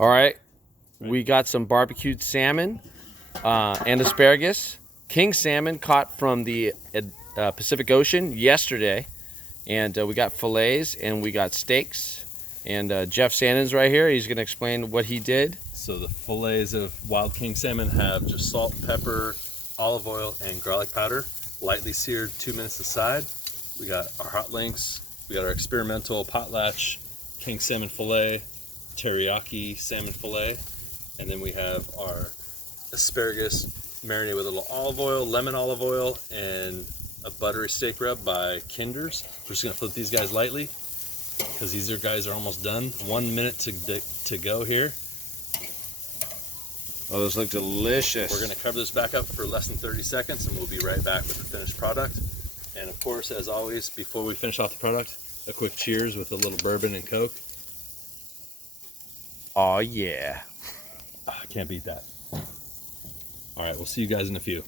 All right, we got some barbecued salmon and asparagus. King salmon caught from the Pacific Ocean yesterday. And we got fillets and we got steaks. And Jeff Sandin's right here. He's going to explain what he did. So the fillets of wild king salmon have just salt, pepper, olive oil, and garlic powder, lightly seared 2 minutes aside. We got our hot links. We got our experimental potlatch king salmon fillet, teriyaki salmon fillet, and then we have our asparagus marinated with a little olive oil, lemon olive oil, and a buttery steak rub by Kinder's. We're just gonna flip these guys lightly because these guys are almost done. 1 minute to go here. Oh, those look delicious. We're gonna cover this back up for less than 30 seconds and we'll be right back with the finished product. And of course, as always, before we finish off the product, a quick cheers with a little bourbon and Coke. Oh yeah. I can't beat that. All right, we'll see you guys in a few.